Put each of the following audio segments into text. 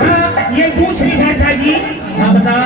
हाँ ये दूसरी माता जी। हाँ बता।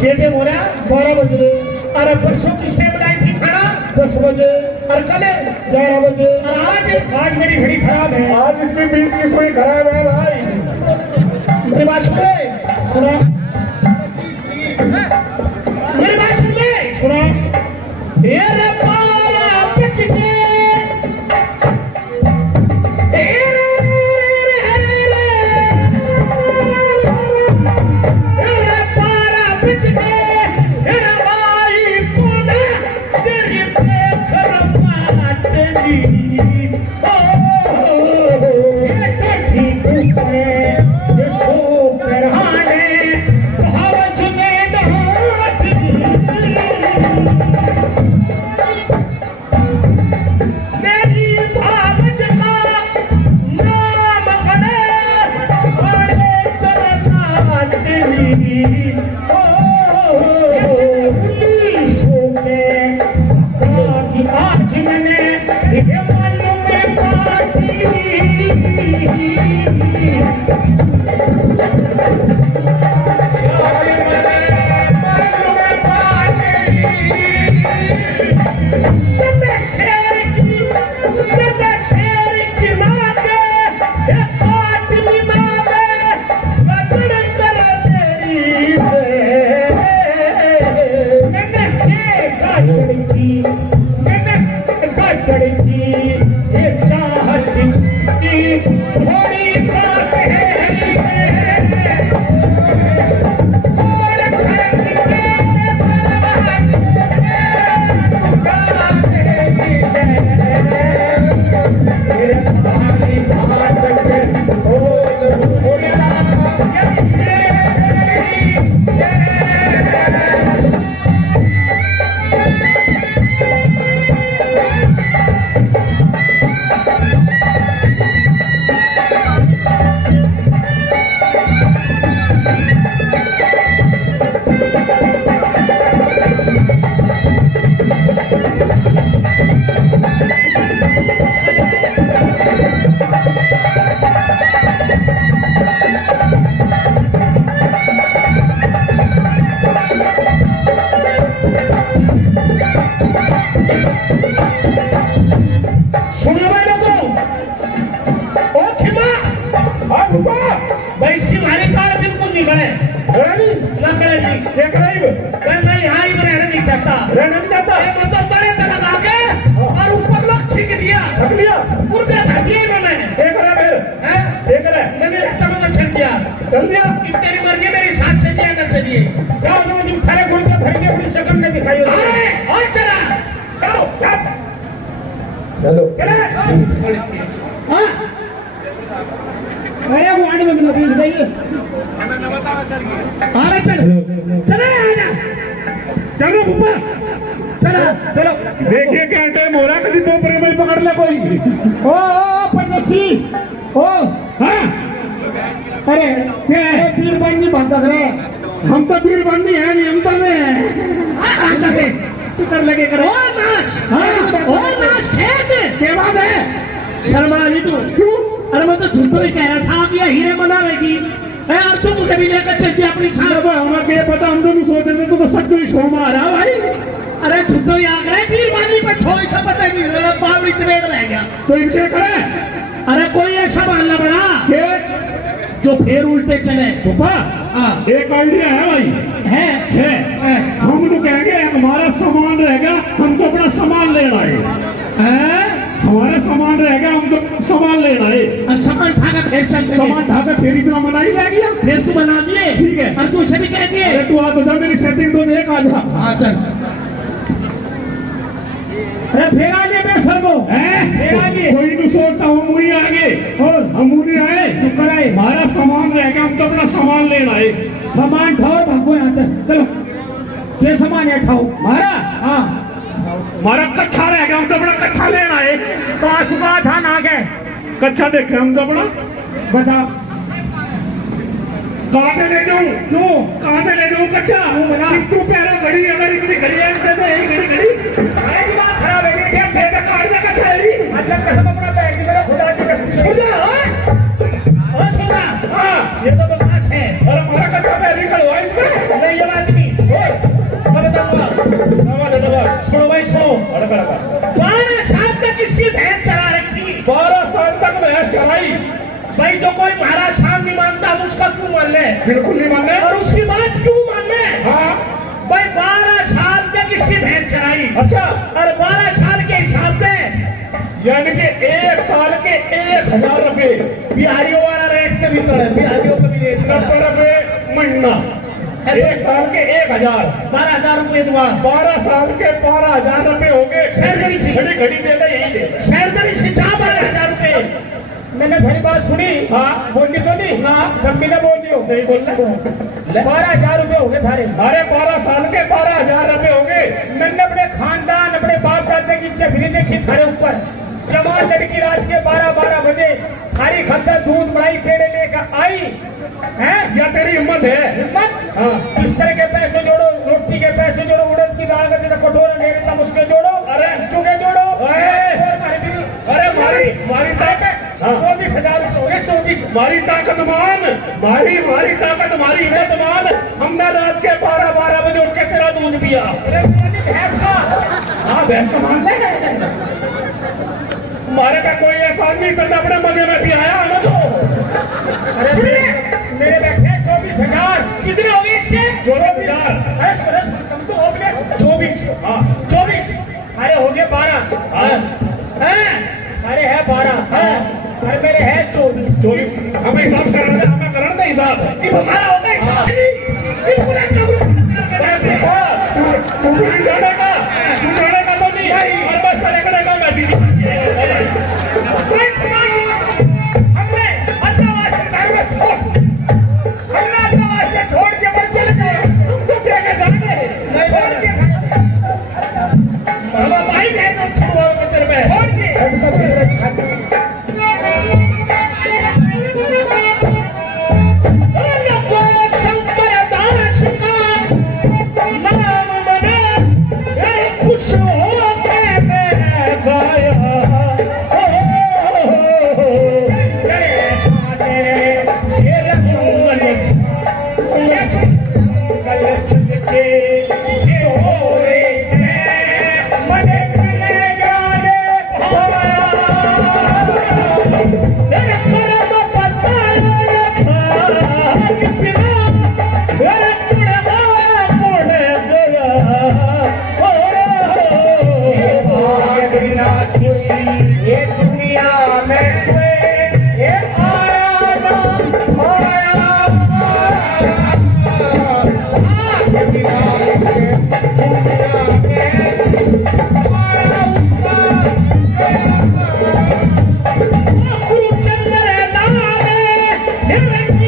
खेलते बोला 12 बजे और परसों किस टाइम टाइम थी खाना 10 बजे और कल 11 बजे और आज मेरी घड़ी खराब है। आज इसके बीच की कोई खराब है भाई। मेरी बात सुनो मेरी बात सुनो तेरे पाला बच के ओ खिमा हाँ भूपा भाई इसकी हमारे पास बिल्कुल नहीं बने ना करे जी क्या कराएगा मैं यहाँ ही रहना नहीं चाहता नहीं चाहता मतलब बड़े तक आके और ऊपर लोग छिक दिया रख लिया मुर्गे खा दिए इन्होंने एक रहा फिर हैं? एक रहा मैंने चमक छक दिया चल दिया कि तेरी मर्जी मेरी साथ से जिया न चलिए जाओ जाओ तुम खड़े गुर्दे भर के अपनी शक्ल में दिखाई अरे और चला चलो चलो चले हाँ अरे वो आने में लगी बताइए अरे चल चले आना चलो भूपा चलो चलो देखिए क्या टाइम हो रहा है कभी दो प्रेम में पकड़ ले कोई ओ परदेसी ओ हाँ अरे क्या है तीर बंदी बांधा करे हम तो तीर बंदी है नहीं हम तो में तू कर लगे करो ओ नाच हाँ ओ नाच खेत क्या बात है शर्मा रही तू क्यों अरे मैं तो झूठो ही कह रहा था कि ये हीरे बनावेगी है और तुम मुझे भी लेकर चलती अपनी साथ हमें क्या पता हम दोनों सोच रहे थे तो सब कोई शो मारा भाई अरे झूठो ही आ गए तीर बांधी पर छोड़ सब पता नहीं लगा पावड़ी तवेड़ रह गया तो इनके करे अरे कोई ऐसा मानना बड़ा के जो फिर उल्टे चले पापा हाँ एक आइडिया है भाई है हम तो कहेंगे हमारा सामान रहेगा हम तो अपना सामान लेना है हमारा सामान रहेगा हम तो सामान लेना है और सामान ढाका फिर चल सामान ढाका फेरी इतना बना ही रह गया फिर तू बना दिए ठीक है और तू उसे भी कह दिए अरे तू आ बता मेरी सेटिंग तो देख आ जा हाँ चल अरे फिर आगे मैं सर को फिर आगे कोई नहीं सोचता हूँ मुझे आगे और हम मुझे आए तो कराए हमारा सामान रहेगा हम तो अपना सामान लेना है सामान ठाओ भागो यहाँ से चलो ये सामान है ठाओ हमारा हाँ हमारा कच्चा रहेगा हम तो अपना कच्चा लेना है पास का था ना गए कच्चा देखे हम तो अपना बता कहाँ ले जाऊँ क्यों कहाँ ले जाऊँ कच्चा तू प्यारा घड़ी अगर इतनी घड़ी है तो यही घड़ी घड़ी दिमाग खराब है क्या फेंका काट दे कच्चा है मतलब कसम अपना बैग मेरा खुदा की कसम सुना सुना हाँ ये तो बकवास है और हमारा कच्चा बैग निकलवा इसमें नहीं ये बात नहीं मैं बताऊंगा सुनो भाई सुनो 12 साल तक इसकी भैंस चला रखी 12 साल तक भैंस चलाई भाई जो कोई महाराज शाम नहीं मानता हम उसका क्यों मान ले बिल्कुल नहीं माने और उसकी बात क्यों मान ले हाँ भाई 12 साल तक इसकी भैंस चलाई अच्छा और 12 साल के हिसाब से यानी कि 1 साल के 1000 रुपए बिहारियों वाला रेट के भीतर है बिहारियों का भी रेट 90 रुपए महीना 1 साल के 1000 12,000 रुपये दुआ 12 साल के 12,000 रुपए हो गए शहरगढ़ी से घड़ी घड़ी देता यही दे शहरगढ़ी से 12,000 रुपये मैंने भरी बात सुनी हाँ बोलनी तो नहीं ना लंबी ना बोल दियो नहीं बोलना 12,000 रुपए हो गए थारे अरे 12 साल के 12,000 रुपए हो गए मैंने अपने खानदान अपने बाप दादा की चगरी देखी थारे ऊपर जवान लड़की रात के 12 बजे थारी खद्दर दूध बढ़ाई पेड़े लेकर आई है या तेरी हिम्मत है हिम्मत हाँ इस तरह के पैसे जोड़ो रोटी के पैसे जोड़ो उड़द की दाल का कटोरा लेने तब उसके जोड़ो अरे चुके जोड़ो अरे मारी ताकत 24,000 हो गए 24 मारी ताकत मान मारी ताकत मारी हिम्मत मान हमने रात के 12 बजे उठ के तेरा दूध पिया भैंस का हाँ भैंस का मान ले हमारे का कोई एहसान नहीं करना अपने मजे में भी आया हमें तो अरे मेरे बैठे 24,000 कितने हो गए इसके 24,000 अरे कम तो हो गए 24 हाँ 24 अरे हो गए 12 अरे है 12 अरे मेरे है 24 हमें हिसाब करना है हमें करना है हिसाब ये हमारा होगा हिसाब नहीं पूरा तू भी जानेगा तो नहीं और बस करेगा मैं भी छोड़ के बस चले जाओ तुम तो क्या जाने छोड़ के भाई बहन छोड़ो तेरे में छोड़ के शंकर दास का नाम मना तेरे कर्म पताया भाग पिला मेरे कुड़वा मोड़े गया ओ ये भाग बिना खुशी ये दुनिया में ये आया ना आया भाग बिना दुनिया में आया उसका कुरुचंद्र नामे निर्वंश